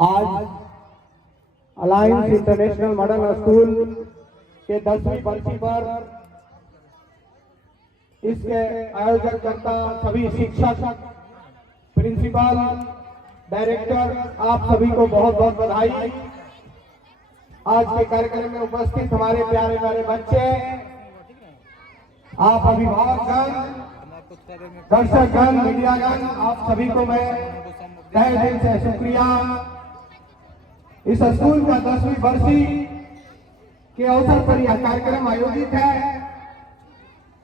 आज alliance international model school के 10वीं बरसी पर इसके आयोजन करता सभी शिक्षक, प्रिंसिपल, डायरेक्टर, आप सभी को बहुत बहुत बधाई। आज के कार्यक्रम में उपस्थित हमारे प्यारे प्यारे बच्चे, आप अभिभावकगण, दर्शकगण, मीडियागण, आप सभी को मैं तहे दिल से शुक्रिया। इस स्कूल का 10वीं बरसी के अवसर पर यह कार्यक्रम आयोजित है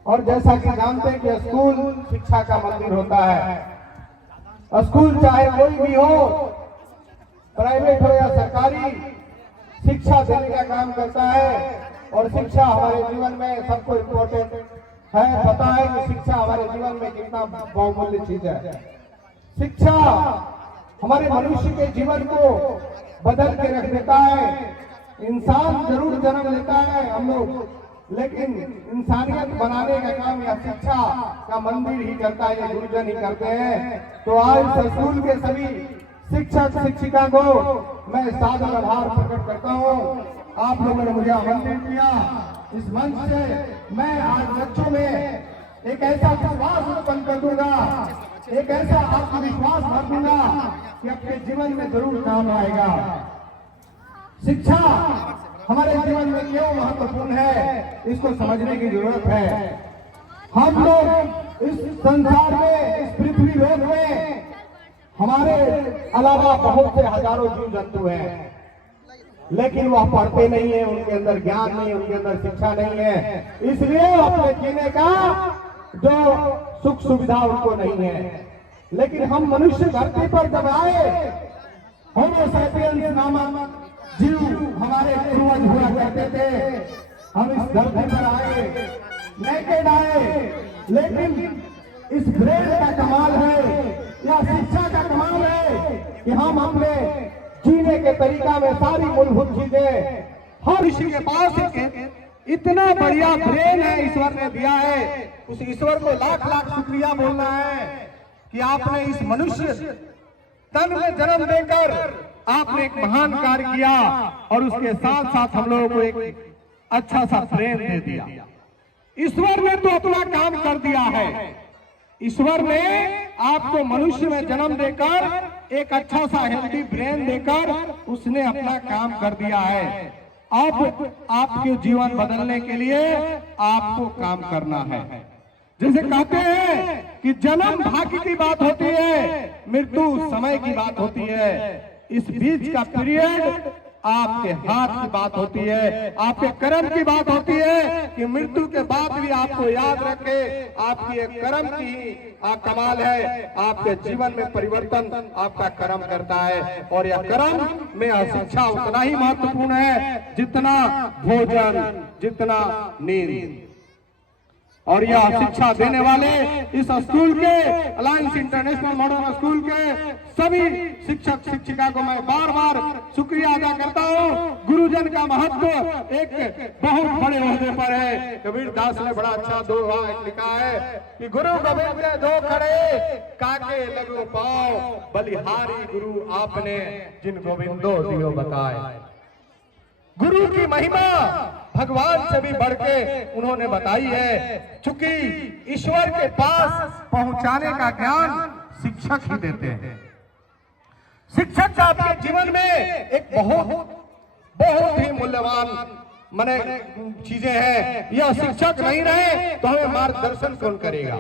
और जैसा कि जानते हैं कि स्कूल शिक्षा का मंदिर होता है। स्कूल चाहे कोई भी हो, प्राइवेट हो या सरकारी, शिक्षा देने का काम करता है और शिक्षा हमारे जीवन में सबको इम्पोर्टेंट है। पता है कि शिक्षा हमारे जीवन में कितना बहुमूल्य चीज है। शिक्षा हमारे मनुष्य के जीवन को बदल के रख देता है। इंसान जरूर जन्म लेता है हम लोग, लेकिन इंसानियत बनाने का काम या शिक्षा का मंदिर ही करता है, या गुरुजन ही करते हैं। तो आज स्कूल के सभी शिक्षक शिक्षिका को मैं सादर आभार प्रकट करता हूँ। आप लोगों ने मुझे आमंत्रित किया इस मंच से। मैं आज बच्चों में एक ऐसा विश्वास उत्पन्न कर दूंगा, एक ऐसा आत्मविश्वास भर दूंगा कि अपने जीवन में जरूर काम आएगा। शिक्षा हमारे जीवन में क्यों महत्वपूर्ण है, इसको समझने की जरूरत है। हम लोग इस संसार में, इस पृथ्वी लोक में हमारे अलावा बहुत से हजारों जीव जंतु हैं, लेकिन वह पढ़ते नहीं है, उनके अंदर ज्ञान नहीं है, उनके अंदर शिक्षा नहीं है, इसलिए अपने जीने का जो सुख सुविधा उनको नहीं है। लेकिन हम मनुष्य धरती पर जब आए, होमो सैपियंस नामक जीव हमारे पूर्वज हुआ करते थे, हम इस धरती पर आए, नेकेड आए, लेकिन इस ब्रेन का कमाल है या शिक्षा का कमाल है कि हम अपने जीने के तरीका में सारी मूलभूत चीजें, हर ऋषि के पास इतना बढ़िया ब्रेन है ईश्वर ने दिया है। उस ईश्वर को लाख लाख शुक्रिया बोलना है कि आपने इस मनुष्य तन में जन्म देकर आपने एक महान कार्य किया और उसके साथ साथ हम लोगों को एक अच्छा सा ब्रेन दे दिया। ईश्वर ने तो अपना काम कर दिया है। ईश्वर ने आपको मनुष्य में जन्म देकर एक अच्छा सा हेल्दी ब्रेन देकर उसने अपना काम कर दिया है। अब आपके जीवन बदलने के लिए आपको काम करना है। जैसे कहते हैं कि जन्म भाग्य की बात होती है, मृत्यु समय की बात होती है। इस बीच का पीरियड आपके हाथ की बात होती है, आपके कर्म की बात होती है कि मृत्यु के बाद भी आपको याद रखे आपकी एक कर्म की कमाल है। आपके जीवन में परिवर्तन आपका कर्म करता है और यह कर्म में शिक्षा उतना ही महत्वपूर्ण है जितना भोजन, जितना नींद। और यह शिक्षा देने वाले इस स्कूल के, अलायंस इंटरनेशनल मॉडल स्कूल के सभी शिक्षक शिक्षिका को मैं बार बार शुक्रिया अदा करता हूँ। गुरुजन का महत्व एक बहुत बड़े ओहदे पर है। कबीर दास ने बड़ा अच्छा दोहा लिखा है कि गुरु गोविंद दो खड़े, काके लगो पाओ, बलिहारी गुरु आपने, जिन गोविंदो दियो बताए। गुरु की महिमा भगवान से भी बढ़ के उन्होंने बताई है, चूंकि ईश्वर के पास पहुंचाने का ज्ञान शिक्षक ही देते हैं। शिक्षक आपके जीवन में एक बहुत ही मूल्यवान माने चीजें हैं। यह शिक्षक नहीं रहे तो हमें मार्गदर्शन कौन करेगा।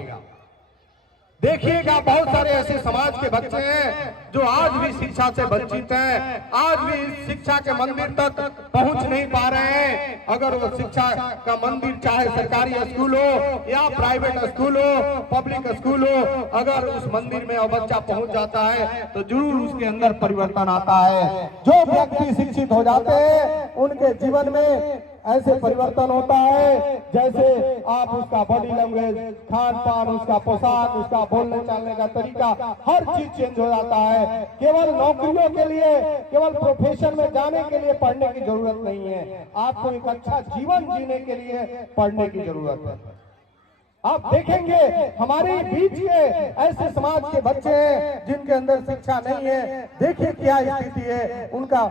देखिएगा बहुत सारे ऐसे समाज के बच्चे हैं जो आज भी शिक्षा से वंचित हैं, आज भी इस शिक्षा के मंदिर तक पहुंच नहीं पा रहे हैं। अगर वो शिक्षा का मंदिर चाहे सरकारी स्कूल हो या प्राइवेट स्कूल हो, पब्लिक स्कूल हो, अगर उस मंदिर में वो बच्चा पहुंच जाता है तो जरूर उसके अंदर परिवर्तन आता है। जो व्यक्ति शिक्षित हो जाते हैं उनके जीवन में ऐसे परिवर्तन होता है जैसे आप उसका बॉडी लैंग्वेज, खान पान, उसका पोशाक, उसका बोलने चालने का तरीका, हर चीज चेंज हो जाता है। केवल नौकरियों के लिए, केवल प्रोफेशन में जाने के लिए पढ़ने की जरूरत नहीं है, आपको एक अच्छा जीवन जीने के लिए पढ़ने की जरूरत है। आप देखेंगे हमारे बीच के ऐसे समाज के बच्चे हैं जिनके अंदर शिक्षा नहीं है। देखिए क्या स्थिति है, उनका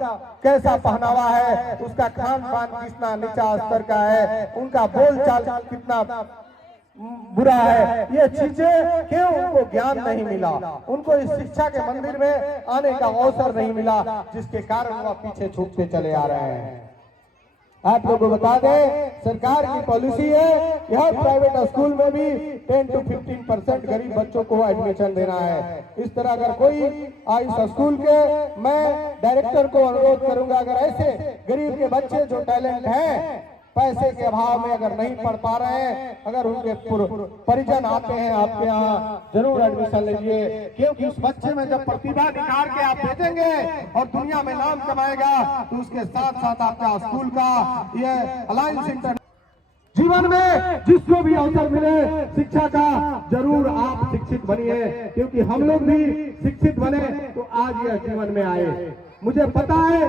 कैसा पहनावा है, उसका खान पान कितना नीचा स्तर का है, उनका बोलचाल कितना बुरा है। ये चीजें क्यों? उनको ज्ञान नहीं मिला, उनको इस शिक्षा के मंदिर में आने का अवसर नहीं मिला, जिसके कारण वह पीछे छूटते चले आ रहे हैं। आप लोगों को बता दें, सरकार की पॉलिसी है कि हर प्राइवेट स्कूल में भी 10 to 15% गरीब बच्चों को एडमिशन देना है। इस तरह अगर कोई इस स्कूल के, मैं डायरेक्टर को अनुरोध करूंगा, अगर ऐसे गरीब के बच्चे जो टैलेंट हैं, पैसे के अभाव में अगर नहीं पढ़ पा रहे हैं, अगर उनके परिजन आते हैं आपके यहाँ, जरूर एडमिशन लीजिए, क्योंकि उस बच्चे में जब प्रतिभा निकाल के आप भेजेंगे और दुनिया में नाम कमाएगा, तो उसके साथ साथ आपका स्कूल का ये अलायंस इंटर जीवन में जिसको भी अवसर मिले शिक्षा का, जरूर आप शिक्षित बनिए, क्योंकि हम लोग भी शिक्षित बने तो आज यह जीवन में आए। मुझे पता है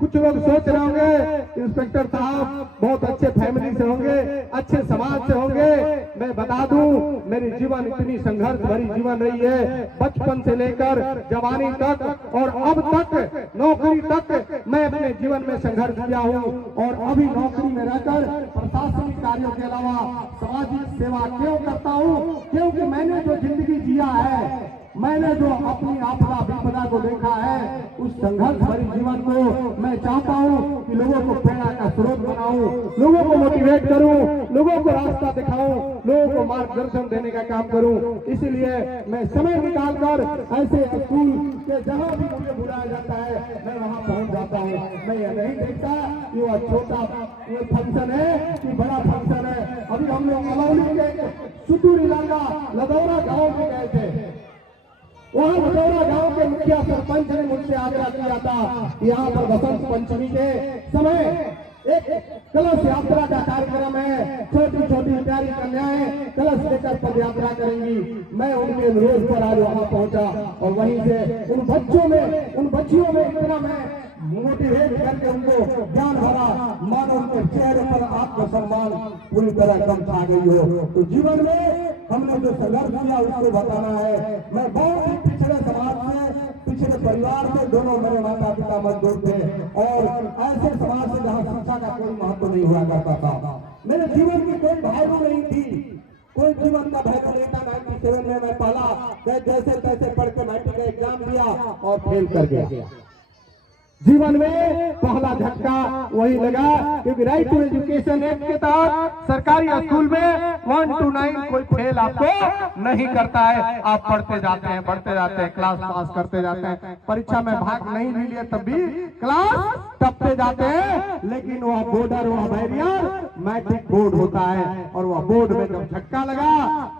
कुछ लोग सोच रहे होंगे इंस्पेक्टर साहब बहुत अच्छे फैमिली से होंगे, अच्छे समाज से होंगे। मैं बता दूं, मेरी जीवन इतनी संघर्ष भरी जीवन रही है, बचपन से लेकर जवानी तक और अब तक नौकरी तक मैं अपने जीवन में संघर्ष किया हूं। और अभी नौकरी में रहकर प्रशासनिक कार्यों के अलावा सामाजिक सेवा क्यों करता हूं? क्योंकि मैंने जो जिंदगी जिया है, मैंने जो अपनी आपदा विपदा को देखा है, उस संघर्ष भरी जीवन को मैं चाहता हूं कि लोगों को प्रेरणा का स्रोत बनाऊं, लोगों को मोटिवेट करूं, लोगों को रास्ता दिखाऊं, लोगों को मार्गदर्शन देने का काम करूं। इसलिए मैं समय निकालकर ऐसे स्कूल के जहां भी मुझे बुलाया जाता है, मैं वहां पहुंच जाता हूं। मैं यह नहीं देखता कि वह छोटा फंक्शन है कि बड़ा फंक्शन है। अभी हम लोग अलौली के सुतूर इलाका लदौरा गाँव में गए थे। वहाँ लदौरा गांव के मुखिया सरपंच ने मुझसे आग्रह किया था कि यहाँ पर बसंत पंचमी के समय एक कलश यात्रा का कार्यक्रम है, छोटी छोटी प्यारी कन्याएं कलश लेकर पद यात्रा करेंगी। मैं उनके अनुरोध पर आज वहाँ पहुंचा और वहीं से उन बच्चियों में इतना मैं मोटिवेट करके उनको ज्ञान भरा, मानो उनके चेहरे पर आत्मसम्मान पूरी तरह कम छा गई हो। तो जीवन में हमने जो संघर्ष किया उसको बताना है। मैं बहुत ही पिछड़े समाज से, पिछड़े परिवार से, दोनों मेरे माता पिता मजदूर थे और ऐसे समाज से जहाँ शिक्षा का कोई महत्व नहीं हुआ करता था। मेरे जीवन की कोई वैल्यू नहीं थी, कोई जीवन का वैल्यू नहीं था। 97 में मैं पहला जैसे तैसे पढ़ के मैट्रिक का एग्जाम दिया और फेल कर गया। जीवन में पहला झटका वही लगा, क्योंकि राइट टू एजुकेशन एक्ट के तहत सरकारी स्कूल में 1 to 9 कोई फेल आपको नहीं करता है। आप पढ़ते जाते हैं, बढ़ते जाते हैं, क्लास पास करते जाते हैं, परीक्षा में भाग नहीं भी लिए तब भी क्लास टपते जाते हैं। लेकिन वह बोर्डर, वह बैरियर मैट्रिक बोर्ड होता है और वह बोर्ड में जब झटका लगा,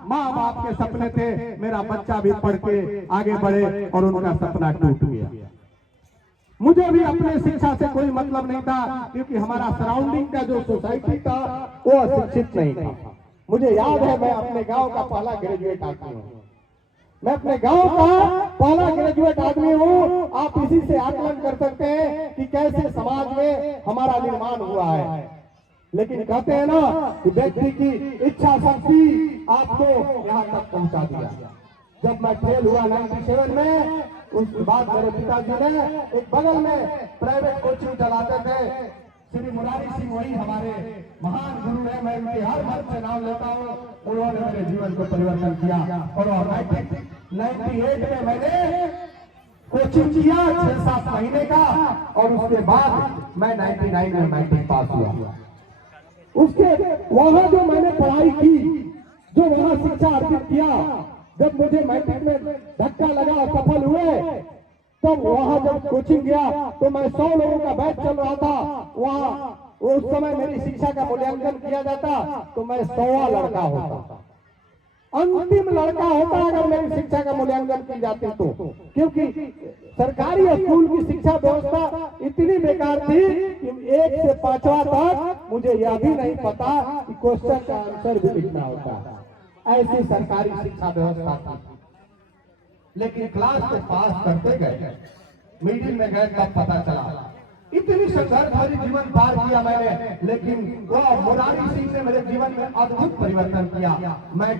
माँ बाप के सपने थे मेरा बच्चा भी पढ़ के आगे बढ़े और उनका सपना टूट गया। मुझे भी अपने शिक्षा से कोई मतलब नहीं था, क्योंकि हमारा सराउंडिंग का जो सोसाइटी था वो अशिक्षित नहीं था। मुझे याद है मैं अपने गांव का पहला ग्रेजुएट आदमी हूँ, मैं अपने गांव का पहला ग्रेजुएट आदमी हूँ। आप इसी से आकलन कर सकते हैं कि कैसे समाज में हमारा निर्माण हुआ है। लेकिन कहते हैं ना कि व्यक्ति की इच्छा शक्ति आपको यहाँ तक पहुँचा दिया। जब मैं फेल हुआ 97 में, उसके बाद मेरे पिताजी ने एक बगल में प्राइवेट कोचिंग चलाते थे। श्री मुरारी सिंह वही हमारे महान गुरु है, मैं उनके हर मंच से नाम लेता हूँ। उन्होंने मेरे जीवन को परिवर्तन किया और 98 में मैंने कोचिंग किया 6-7 महीने का और उसके बाद मैं 99 में मैट्रिक पास हुआ। उसके वहां जो मैंने पढ़ाई की, जो वहां शिक्षा अर्जित किया, जब मुझे मैट्रिक में धक्का लगा, सफल हुए, तब वहां जब कोचिंग गया तो मैं 100 लोगों का बैच चल रहा था। वहां उस समय मेरी शिक्षा का मूल्यांकन किया जाता तो मैं 100वां लड़का होता, अंतिम लड़का होता अगर मेरी शिक्षा का मूल्यांकन की जाती तो। क्योंकि सरकारी स्कूल की शिक्षा व्यवस्था इतनी बेकार थी कि 1 से 5वां तक मुझे यह भी नहीं पता कि क्वेश्चन का आंसर भी लिखना होता है। ऐसी सरकारी शिक्षा व्यवस्था थी। लेकिन क्लास से पास करते गए, मीटिंग में गए तब पता चला इतनी संघर्ष भरी जीवन पार किया मैंने, लेकिन वो मुरारी सिंह ने मेरे जीवन में अद्भुत परिवर्तन किया। मैं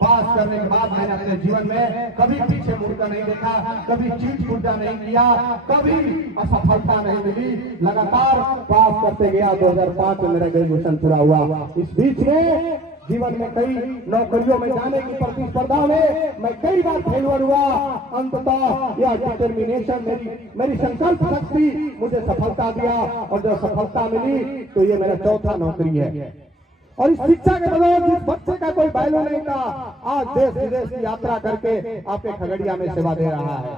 पास करने के बाद मैंने अपने जीवन में कभी पीछे मुड़कर नहीं देखा, कभी चीट फूटा नहीं किया, कभी असफलता नहीं मिली, लगातार पास करते गया। 2005 में मेरा ग्रेजुएशन पूरा हुआ। इस बीच में जीवन में कई नौकरियों में जाने की प्रतिस्पर्धा में मैं कई बार फेलुअर हुआ। अंततः यह डिटर्मिनेशन मेरी संकल्प शक्ति मुझे सफलता दिया, और जब सफलता मिली तो ये मेरा चौथा नौकरी है। और इस शिक्षा के बदौलत जिस बच्चे का कोई वैल्यू नहीं था, आज देश विदेश की यात्रा करके आपके खगड़िया में सेवा दे रहा है।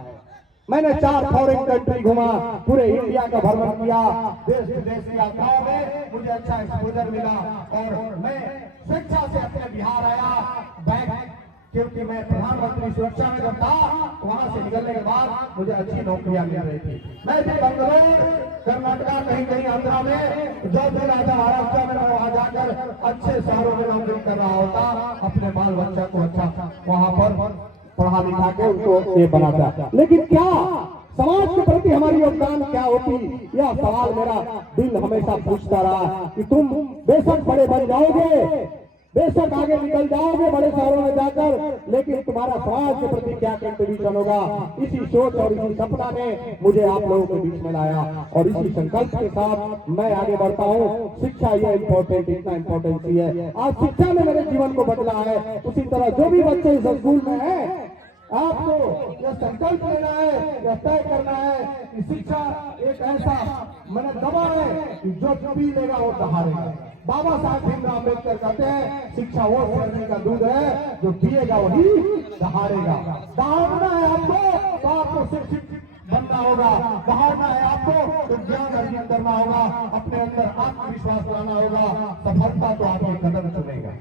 मैंने 4 फॉरेन कंट्री घुमा, पूरे इंडिया का भ्रमण किया। देश विदेश की यात्राओं में मुझे अच्छा एक्सपोजर मिला, और मैं शिक्षा से अपने बिहार आया बैक, क्योंकि मैं प्रधानमंत्री सुरक्षा में जब था, वहां से निकलने के बाद मुझे अच्छी नौकरियां मिल रही थी। मैं भी बंगलोर, कर्नाटका, कहीं कहीं आंध्रा में, जो भी राजा महाराष्ट्र में, मैं वहां जाकर अच्छे शहरों में नौकरी कर रहा होता, अपने बाल बच्चा को अच्छा वहां पर पढ़ा लिखा के उनको ये बनाता। लेकिन क्या समाज के प्रति हमारी योगदान क्या होती, यह सवाल मेरा दिल हमेशा पूछता रहा कि तुम बेशक बड़े बन जाओगे, बेशक आगे निकल जाओगे बड़े शहरों में जाकर, लेकिन तुम्हारा समाज के प्रति क्या कंट्रीब्यूशन होगा। इसी सोच और इसी सपना ने मुझे आप लोगों के बीच में लाया, और इसी संकल्प के साथ मैं आगे बढ़ता हूँ। शिक्षा ये इम्पोर्टेंट, इतना इम्पोर्टेंट है। आज शिक्षा ने मेरे जीवन को बदला है। उसी तरह जो भी बच्चे इस स्कूल में हैं, आपको यह संकल्प लेना है, यह तय करना है कि शिक्षा एक ऐसा मैंने दबा है कि जो भी लेगा वो दहाड़ेगा। बाबा साहब भीमराव अम्बेडकर कहते हैं शिक्षा वो शरीर का दूध है, जो पिएगा वही दहाड़ेगा। दहाड़ना है आपको तो आपको शिक्षित बनना होगा, दहाड़ना है आपको तो ज्ञान अर्जित करना होगा, अपने अंदर आत्मविश्वास लाना होगा। सफलता तो आपके कदम चलेगा।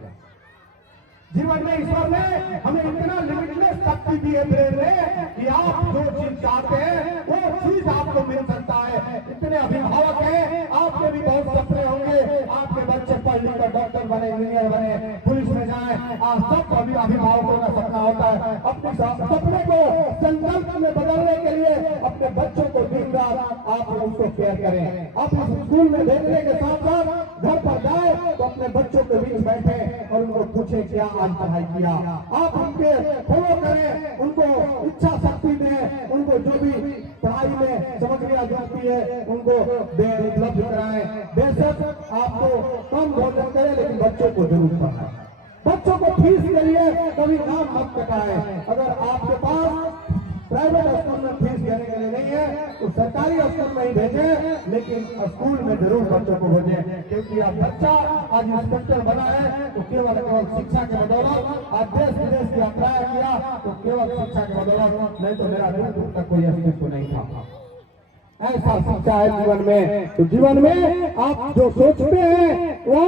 जीवन में ईश्वर ने हमें इतना लिमिटलेस शक्ति दी है ब्रेन में कि आप जो चीज चाहते हैं वो चीज आपको मिल सकता है। इतने अभिभावक हैं, आपके भी बहुत सपने होंगे, आपके बच्चे पढ़ लिखकर डॉक्टर बने, इंजीनियर बने, पुलिस में जाए। आज सब अभिभावकों का सपना होता है अपने सपने को संकल्प में बदलने के लिए अपने बच्चों को दिन रात आप उसको केयर करें। आप इस स्कूल में भेजने के साथ साथ घर पर जाए तो अपने बच्चों के बीच बैठे और उनको पूछे क्या आज पढ़ाई किया। आप उनके फॉलो करें, उनको इच्छा शक्ति दें, उनको जो भी पढ़ाई में सामग्रियां जुड़ती है उनको उपलब्ध कराएं। बेशक आपको कम भोजन करें, लेकिन बच्चों को जरूर पढ़ाएं। बच्चों को फीस के लिए कभी नाम मत कटाएं। अगर आपके पास प्राइवेट स्कूल में फीस देने के लिए नहीं है तो सरकारी स्कूल में ही भेजें, लेकिन स्कूल में जरूर बच्चों को भेजें। क्योंकि अब बच्चा आज इंस्पेक्टर बना है तो केवल शिक्षा के बदौलत, आज देश विदेश की यात्राएं किया तो केवल शिक्षा के बदौलत, नहीं तो मेरा दूर दूर तक कोई अस्तित्व नहीं था। ऐसा शिक्षा है जीवन में। तो जीवन में आप जो सोचते हैं वो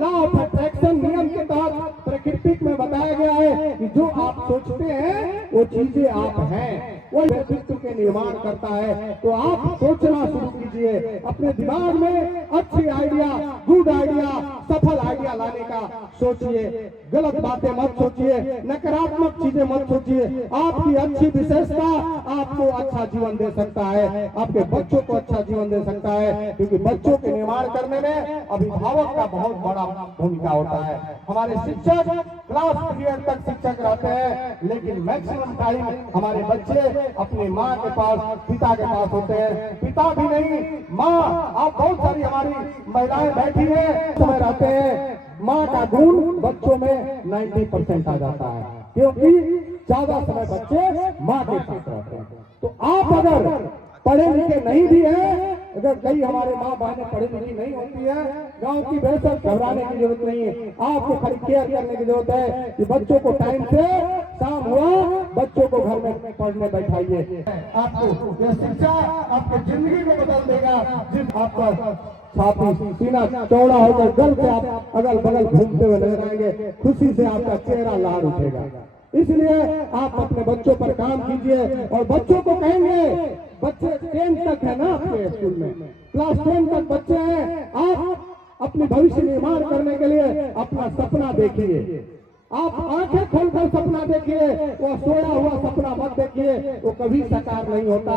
लॉ ऑफ अट्रैक्शन नियम के तहत प्रकृति में बताया गया है कि जो आप सोचते हैं वो चीजें आप हैं, वो व्यक्तित्व के निर्माण करता है। तो आप सोचना शुरू कीजिए, अपने दिमाग में अच्छी आइडिया, गुड आइडिया, सफल आइडिया लाने का सोचिए। गलत बातें मत सोचिए, नकारात्मक चीजें मत सोचिए। आपकी अच्छी विशेषता आपको अच्छा जीवन दे सकता है, आपके बच्चों को अच्छा जीवन दे सकता है। क्योंकि बच्चों के निर्माण करने में अभिभावक का बहुत बड़ा भूमिका होता है। हमारे शिक्षक क्लास पीरियड तक शिक्षक रहते हैं, लेकिन मैक्सिमम टाइम हमारे बच्चे अपनी माँ के पास, पिता के पास होते हैं। पिता भी नहीं, माँ। आप बहुत सारी हमारी महिलाएं बैठी है समय रहते हैं, माँ का गुण बच्चों में 90% आ जाता है, क्योंकि ज्यादा समय बच्चे माँ के साथ रहते हैं। तो आप अगर पढ़े लिखे नहीं भी है, अगर कई हमारे माँ बहनें पढ़ी लिखी नहीं होती है, गांव की बेशक घबराने की जरूरत नहीं है। आपको खाली केयर करने की जरूरत है कि बच्चों को टाइम से शाम हुआ बच्चों को घर में पढ़ने बैठाइए। आपको यह शिक्षा आपकी जिंदगी को बदल देगा। जिस आपका छाती सीना चौड़ा होकर गर्व से आप अगल बगल घूमते हुए नजर आएंगे, खुशी से आपका चेहरा लाल उठेगा। इसलिए आप अपने बच्चों पर काम कीजिए और बच्चों को कहेंगे, बच्चे 10 तक है ना आपके स्कूल में, क्लास 10 तक बच्चे हैं, आप अपने भविष्य निर्माण करने के लिए अपना सपना देखिए। आप आंखें खोलकर सपना देखिए, वो सोया हुआ सपना मत देखिए, वो कभी साकार नहीं होता।